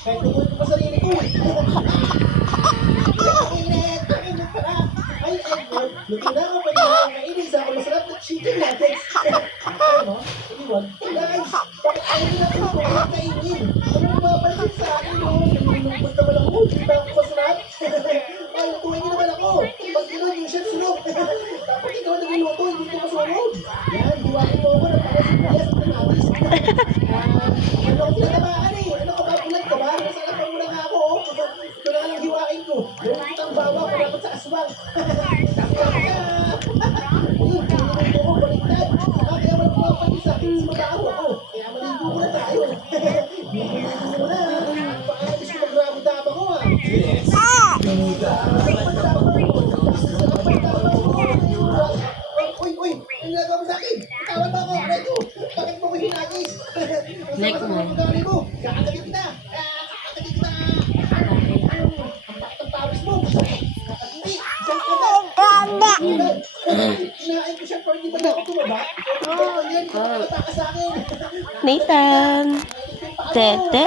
Kahit tungkol ko pa sarili ko. Init! Init pala! Ay, Edward, luto na ako pag nakakainis ako masarap na chicken nuggets. Ano? Iwan. Guys, bakit ayaw na ako kung ano kainin? Ano na babalik sa akin, no? Nilulungkot naman ako. Hindi ba ako masarap? Ay, lutuin niyo naman ako. Pag gano'n yung chef sunod. Dapat ikaw nagluluto, hindi ko masunod. Yan, buwakin mo ako ng mga sibuyas at kanamis. Ano ako pinatamaan eh? Ano ka ba? Bulat ka ba? Nasalapan mo na nga ako, oh. Ito na nga lang hiwain ko. Yung kitang bawa ko dapat sa aswang. Ayun, pinuluto ko, baliktad. Kaya wala ko kapag sa akin, mabaho ako. Kaya maligo ko na tayo. Maligo ko na. Baka gusto mag-ramo-tama ko ah. Yes. Uy, uy, ang nagawa mo sa akin? Itawan mo ako, Reto. Bakit mo ko hinagis? Next mo. Kakagalit kita. Kakagalit kita. Ang pawis mo. Hindi, isang kita. Kinain ko siya, pero hindi ba na ako tumaba? Yan, nakataka sa akin. Nathan. Tete.